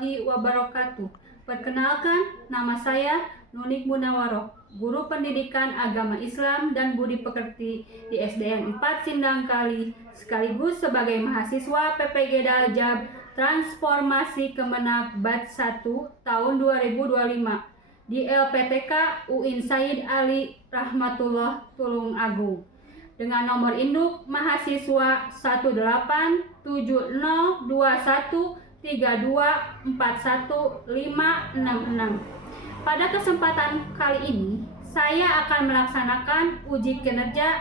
warahmatullahi wabarakatuh. Perkenalkan, nama saya Nunik Munawaroh, Guru Pendidikan Agama Islam dan Budi Pekerti di SDN 4 Sindangkali, sekaligus sebagai mahasiswa PPG Daljab Transformasi Kemenag Batch 1 tahun 2025 di LPTK UIN Said Ali Rahmatullah Tulung Agung dengan nomor induk mahasiswa 1872132415666. Pada kesempatan kali ini, saya akan melaksanakan uji kinerja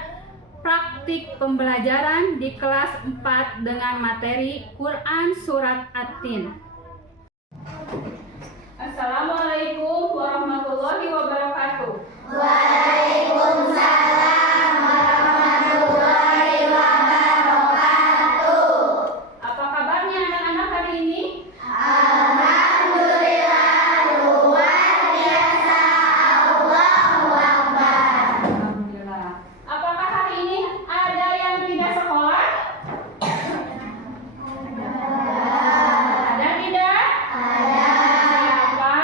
praktik pembelajaran di kelas 4 dengan materi Quran Surat At-Tin. Assalamualaikum warahmatullahi wabarakatuh. Waalaikumsalam warahmatullahi wabarakatuh. Apa kabarnya anak-anak hari ini? Alhamdulillah, luar biasa. Allahu Akbar. Alhamdulillah. Apakah hari ini ada yang tidak sekolah? Ada tidak? Ada. Siapa?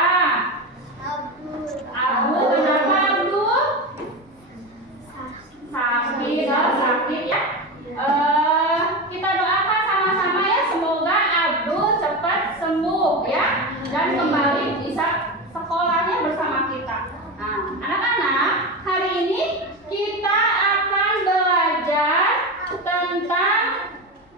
Abu. Kenapa Abdul? Sakit, sakit ya. Kita doakan sama-sama ya, semoga Abdul cepat sembuh ya dan kembali bisa sekolahnya bersama kita. Nah, anak-anak, hari ini kita akan belajar tentang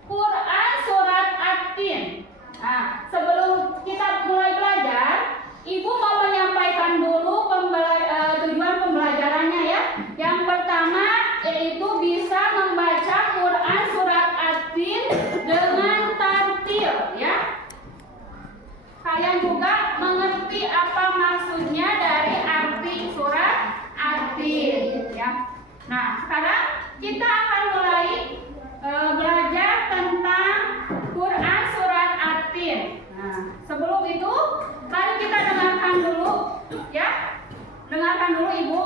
Quran Surat At-Tin. Nah, sebelum kita mulai belajar, Ibu mau menyampaikan dulu tujuan pembelajarannya ya. Yang pertama yaitu bisa membaca Quran Surat At-Tin dengan tartil ya. Kalian juga mengerti apa maksudnya dari arti surat At-Tin ya. Nah, sekarang kita akan mulai belajar tentang Quran Surat At-Tin. Nah, sebelum itu mari kita dengarkan dulu ya. Dengarkan dulu Ibu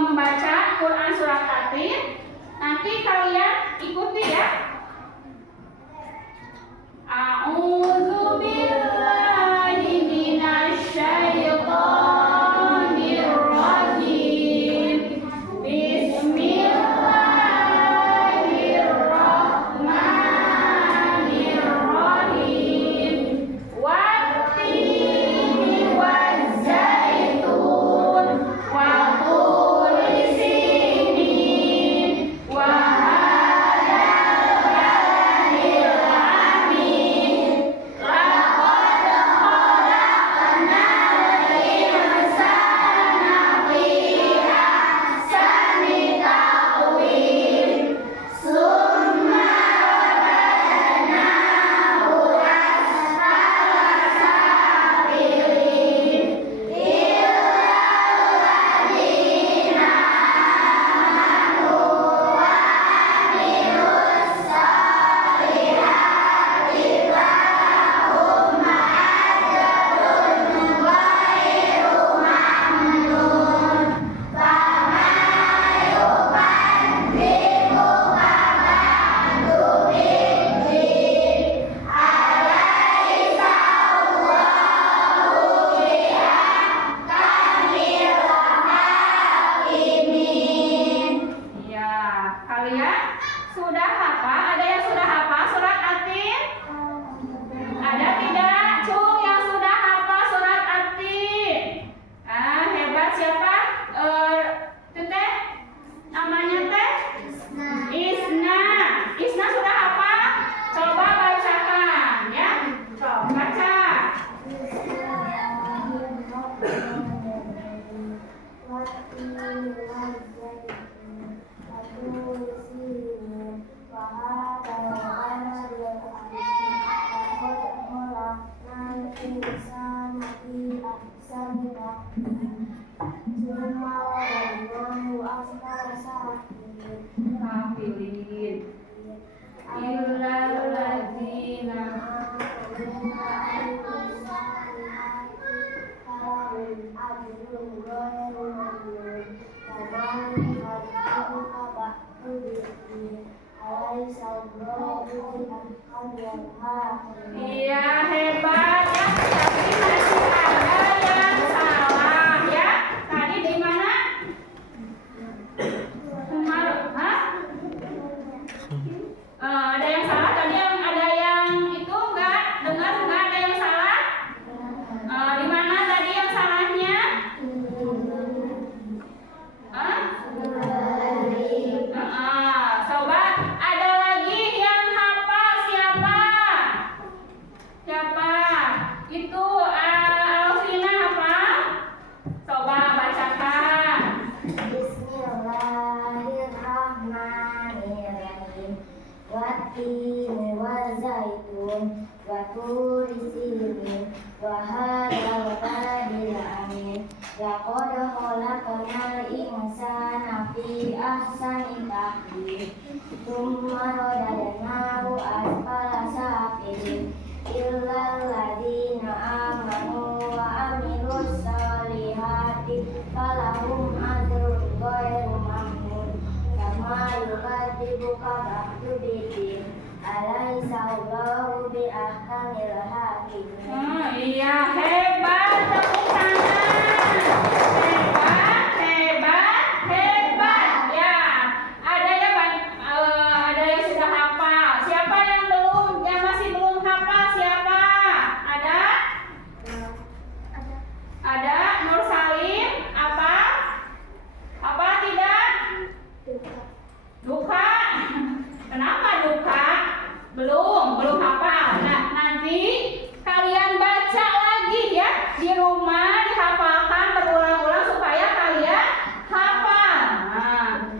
membaca Quran Surat At-Tin. Nanti kalian ikuti ya. A'udzu billahi minasyaitonir rajim. Bismillahirrahmanirrahim. Wat-tini waz-zaitun wa turi sinin wa hadzal baladil amin. Laqad khalaqnal insana fi ahsani taqwim. Summa radadnahu asfala safilin. Illa alladhina amanu wa amilus solihati falahum ajrun ghairu mamnun. Fama yukadzibuka ba'du biddin. Alaysa Allahu biahkamil hakimin. Ya, kalian sudah hafal? Ada yang sudah hafal surat At-Tin? Ada tidak? Cung yang sudah hafal surat At-Tin. Hebat. Siapa? Teteh? Namanya Teh? Isna. Isna sudah hafal? Coba bacakan ya. Coba baca. Hafilin. Illal ladzina Iya, hebat ya. Laqad khalaqnal insana fi ahsani taqwim. Tsumma radadnahu asfala safilin. Illal ladzina amanu wa amilus solihati falahum ajrun ghairu mamnun. Kama yukadzibuka ba'du biddin. Alaysa Allahu bi ahkamil hakimin. Iya, hebat, tepuk tangan. Hebat. Ya, ada yang sudah hafal. Siapa yang masih belum hafal? Siapa? Ada Nur Salim. Apa tidak? Duka. Kenapa duka? Belum hafal. Nah, nanti kalian baca lagi ya di rumah, dihafalkan berulang-ulang supaya kalian hafal.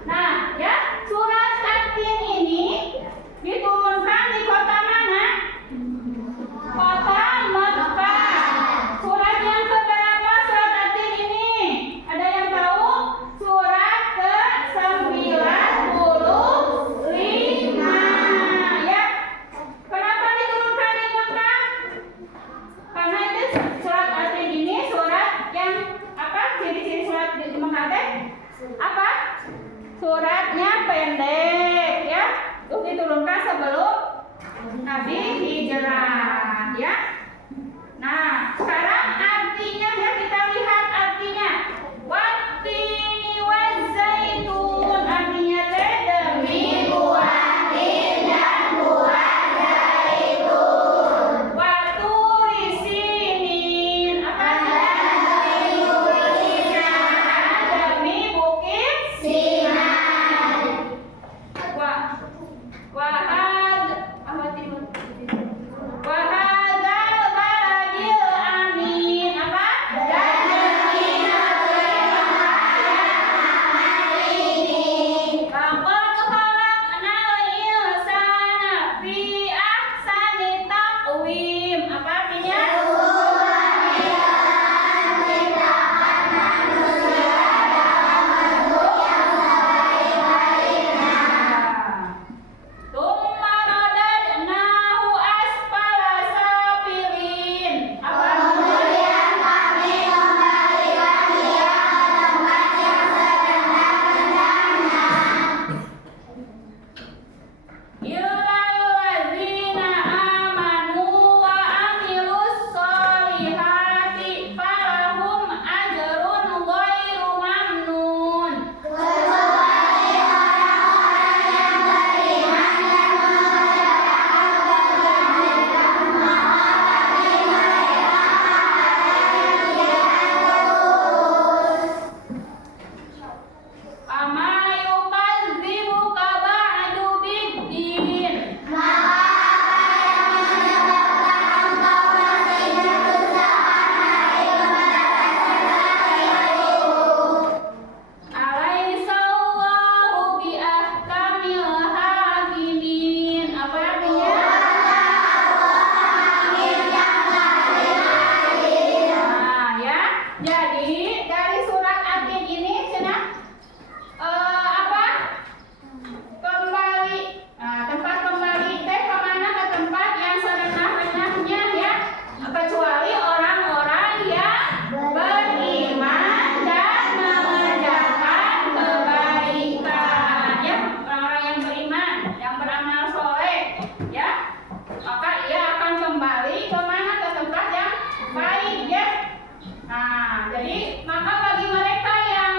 Nah, ya, surat At-Tin ini diturunkan di kota mana? Kota Mekah. Surat yang keberapa surat At-Tin ini? Ada yang tahu? Surat ke-95. Ya. Kenapa diturunkan di Mekah? Karena itu surat At-Tin ini surat yang apa? Ciri-ciri surat di Mekah teh apa? Suratnya pendek ya. Terus diturunkan sebelum Nabi hijrah ya. Nah, sekarang artinya ya, kita lihat artinya. Wattini wazzaitun, artinya teh demi Buah tin dan buah zaitun. Waturi sinin, apa? Demi bukit Sinai. Wahadal baladil amin, apa? Dan demi negeri Muhammad ini. Laqad khalaqnal insana fi ahsani taqwim, apa artinya? Tsumma radadnahu asfala safilin, apa? Kemudian kami kembalikan dia ke tempat yang serendah-rendahnya. Illal ladzina amanu wa amilus solihati falahum ajrun ghairu mamnun. Kecuali orang-orang yang beriman dan mengerjakan pekerjaan yang maka bagi mereka pahala yang lurus. Ama yukadzibuka ba'du biddin. Maka apa yang menyebabkan engkau masih berdustakan hari pembalasan itu? Alaysa Allahu bi ahkamil hakimin, apa artinya? Nah, ya. Jadi dari surat At-Tin ini cenah apa? Kembali. Nah, tempat kembali teh kemana? Ke tempat yang serendah-rendahnya ya. Kecuali orang-orang yang beriman dan mengerjakan kebaikan ya. Orang-orang yang beriman, yang beramal soleh ya. Maka ia akan kembali kemana? Ke tempat yang baik ya. Nah, jadi maka bagi mereka yang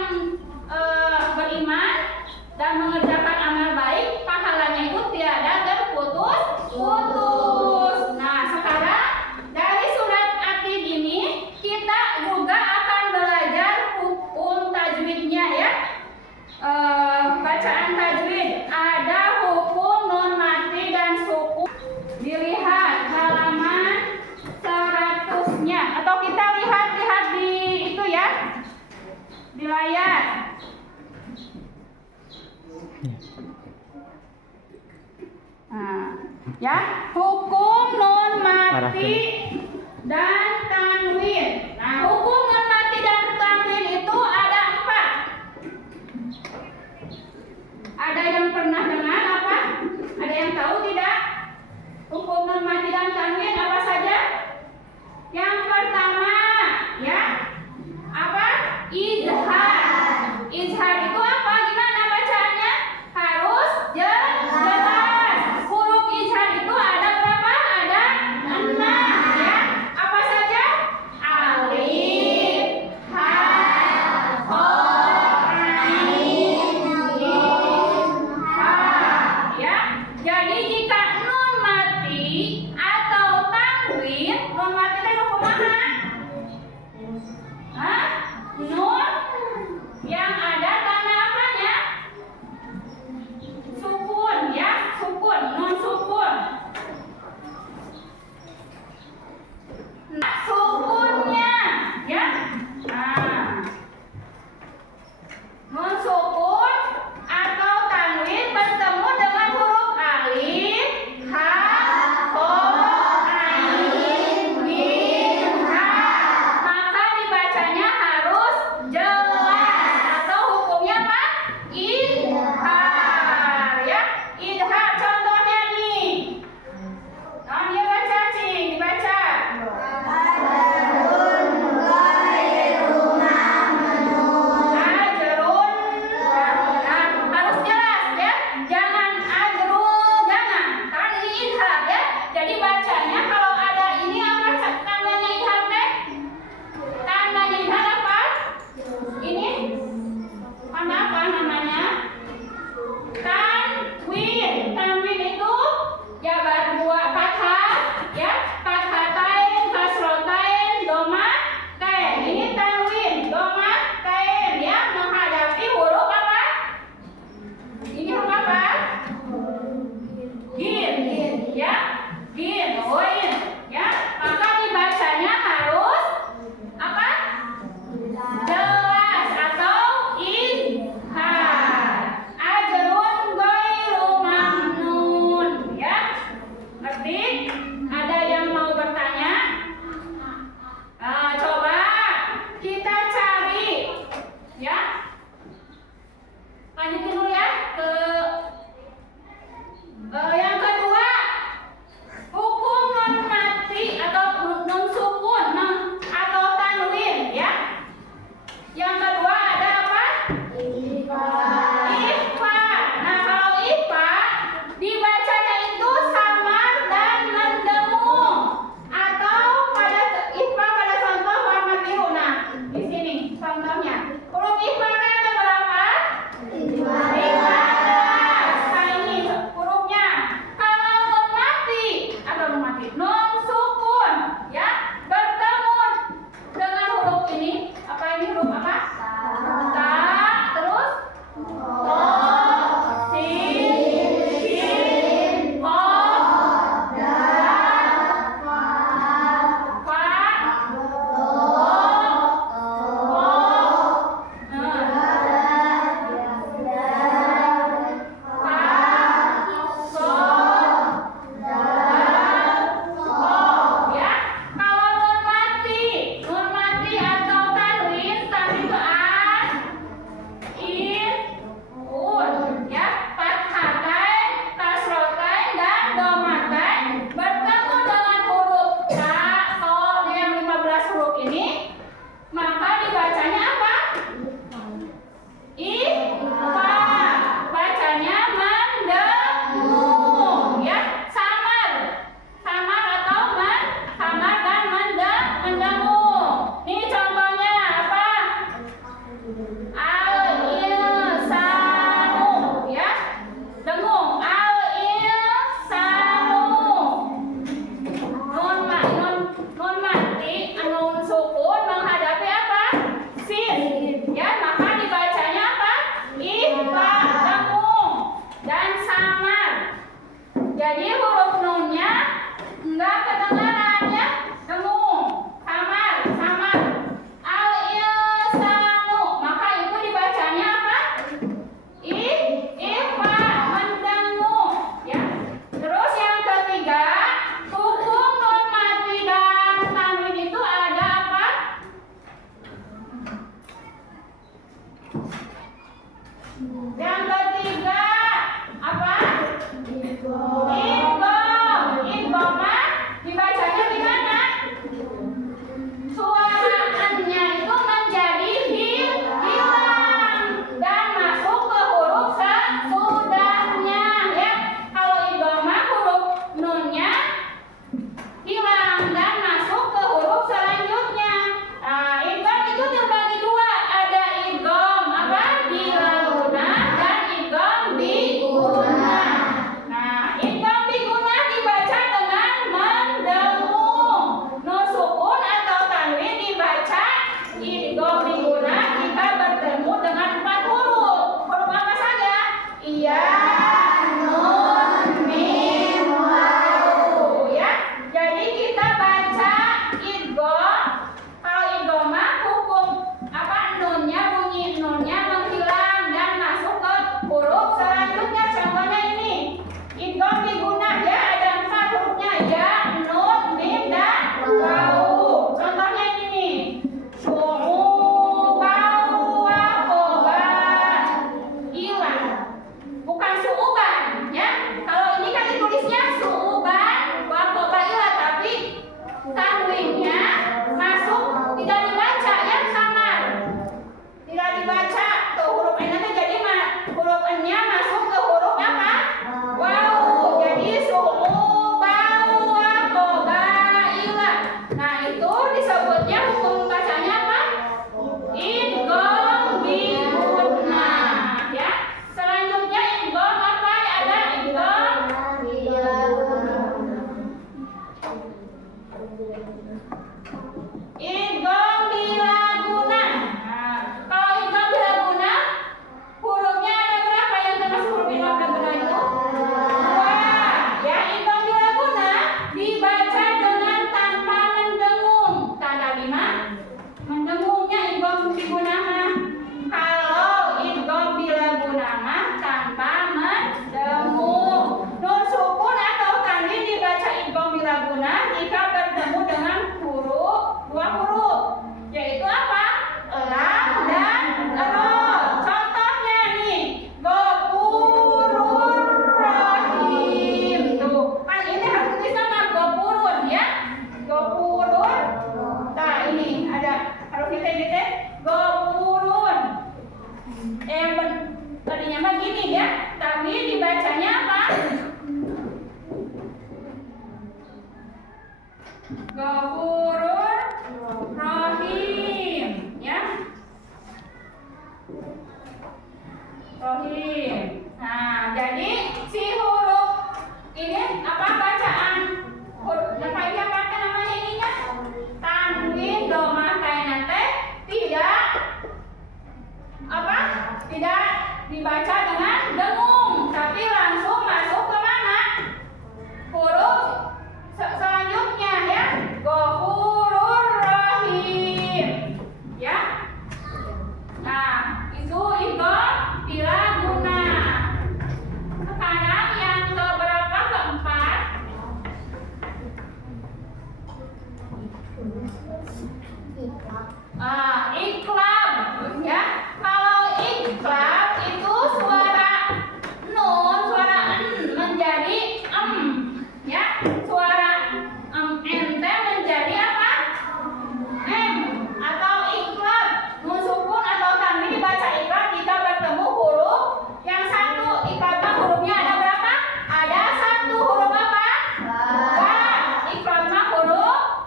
beriman dan mengerjakan amal baik, pahalanya itu tiada terputus-putus. Nah, sekarang dari surat At-Tin ini kita juga akan belajar hukum tajwidnya ya. Bacaan tajwid, ada hukum nun mati dan sukun. Dilihat halaman 100-nya atau kita lihat di itu ya, di layar. Nah, ya, hukum nun mati dan tanwin. Nah, hukum nun mati dan tanwin itu Izhar. Izhar itu apa? Gimana bacaannya? Harus jelas. Huruf izhar itu ada berapa? Ada 6 ya. Apa saja? Alif, ha, ho, ain, jim, ha ya. Jadi jika nun mati atau tanwin, nun mati itu kumaha? Hah? Nun Rohim. Nah, jadi si huruf ini apa bacaan? Apa ini apa namanya ininya? Tanwin domah kaina teh tidak apa? Tidak dibaca dengan dengung, tapi langsung masuk ke mana? Huruf selanjutnya ya. Ghafurur Rahim. Ya. Nah, itu idgham bila guna. Sekarang yang keberapa? Keempat. Iqlab ya. Kalau iqlab itu suara nun, suara n menjadi ya. Suara ente menjadi apa? M. Atau iqlab nun sukun atau tanwin dibaca iqlab jika bertemu huruf yang satu. Iqlabnya hurufnya ada berapa? Ada satu. Huruf apa? Ba. Iqlabnya huruf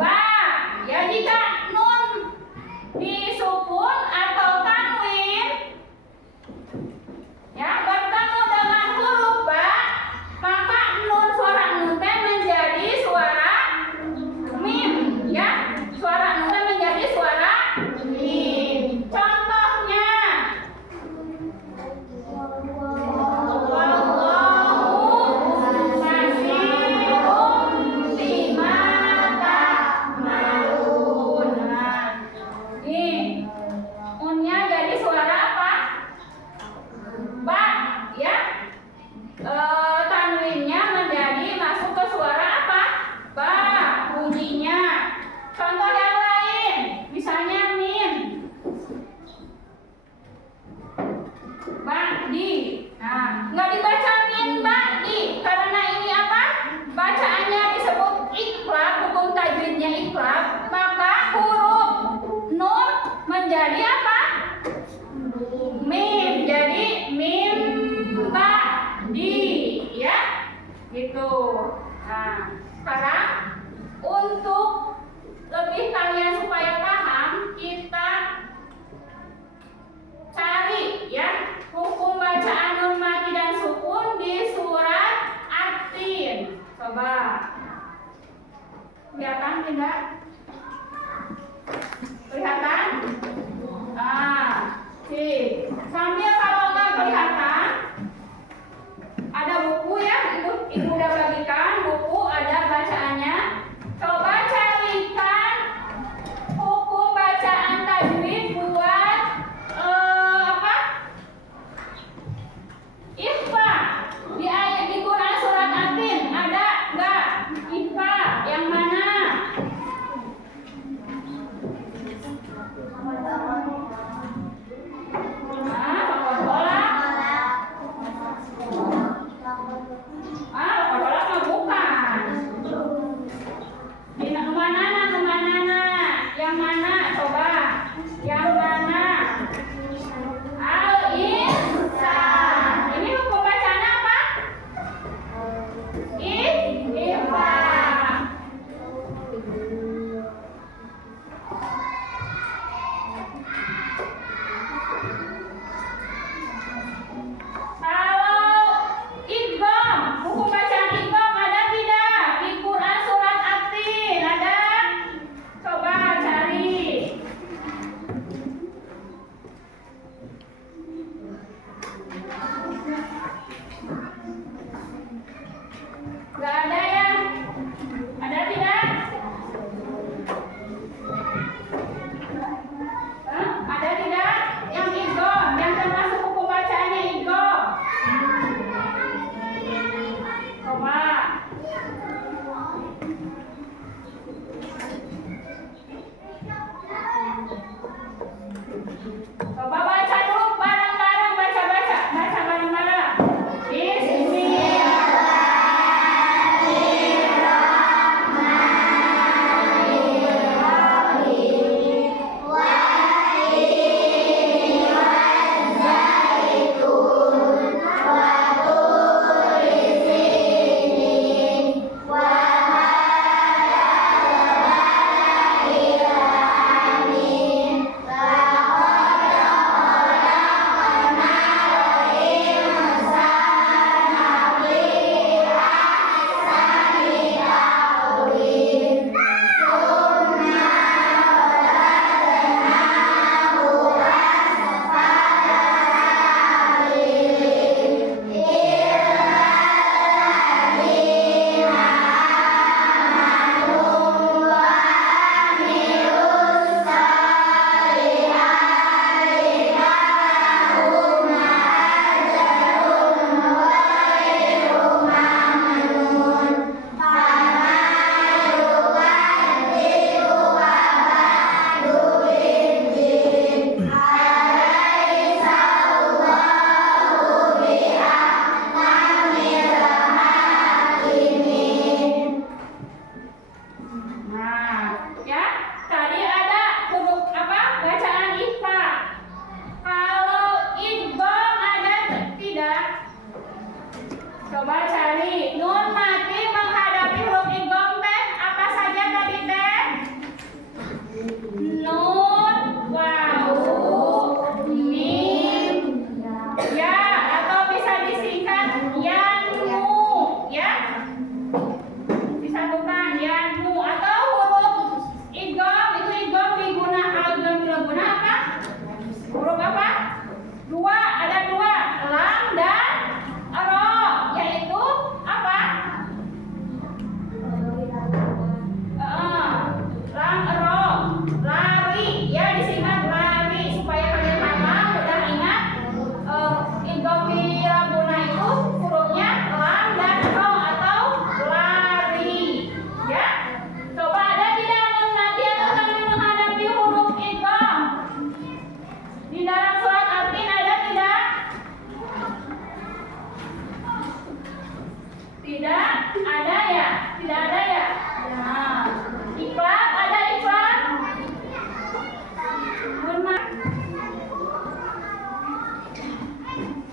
ba. Ya, jika nun disukun atau tanwin ya bertemu dengan huruf ba, maka nun suara nun teh menjadi suara mim ya. Suara nun teh menjadi suara mim. Contohnya wallahu basirum bima ta'malun. Nah, nih unnya jadi suara apa? Ba ya. Tanwinnya menjadi masuk ke suara apa? Ba bunyinya. Contoh yang lain, misalnya min, ba'di. Nah, nggak dibaca min ba'di karena ini apa? Bacaannya disebut iqlab, hukum tajwidnya iqlab, maka huruf nun menjadi apa? Mim. Jadi mim ba'di ya. Gitu. Nah, sekarang untuk lebih kalian supaya paham, kita cari ya hukum bacaan nun mati dan sukun di surat At-Tin. Coba. Kelihatan tidak? Kelihatan? Sambil kalau nggak kelihatan, ada buku ya, ibu udah bagikan buku, ada bacaannya. Coba carikan hukum bacaan tajwid buat apa? Ikhfa. Di ayat di Quran surat At-Tin ada nggak ikhfa? Yang mana? Yang mana? Coba. Yang mana? Al-Insan. Ini hukum bacaan apa? Ikhfa. Kalau idgham, hukum bacaan idgham ada tidak? Di Quran surat At-Tin ada? Coba cari. Gak ada ya? Ada tidak? Ada tidak? Yang idgham, yang termasuk hukum bacaannya idgham. Coba. Coba baca dulu bareng-bareng, baca bareng-bareng.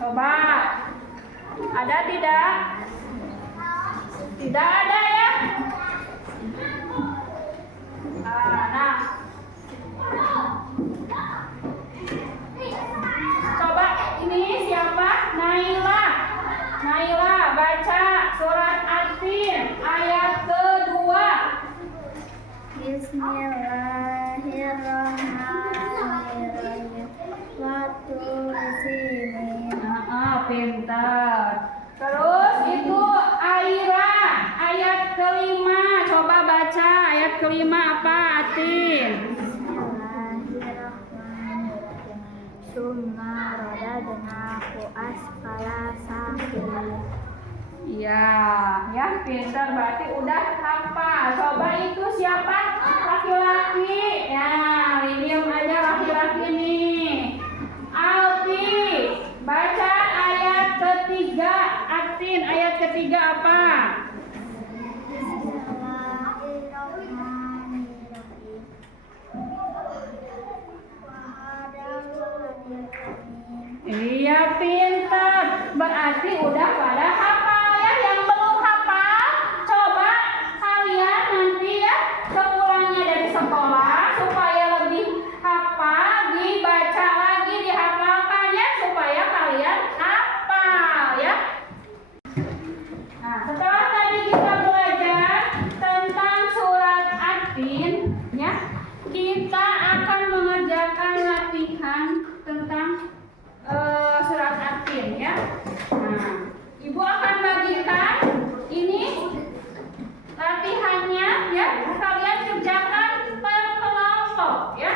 Coba. Ada tidak? Tidak ada ya? Nah. Coba ini siapa? Naila. Naila baca surat At-Tin ayat kedua. Bismillahirrahmanirrahim. Watur sinin. Pintar. Terus itu Aira ayat kelima. Coba baca ayat kelima apa Atin? Bismillahirrahmanirrahim. Summa radadnahu asfala safilin. Ya, pintar berarti udah hafal. Coba itu siapa? Laki-laki. Ya, William aja laki-laki nih. Alfi, baca ayat ketiga. Atin, ayat ketiga apa? Iya, pintar. Berarti udah pada hafal ya. Yang belum hafal, coba kalian nanti ya sepulangnya dari sekolah supaya lebih hafal, dibaca lagi, dihafalkan ya supaya kalian hafal ya. Nah, setelah tadi kita belajar tentang surat At-Tin ya, kita akan mengerjakan latihan tentang surat At-Tin ya. Nah, Ibu akan bagikan ini latihannya ya. Kalian kerjakan per kelompok ya.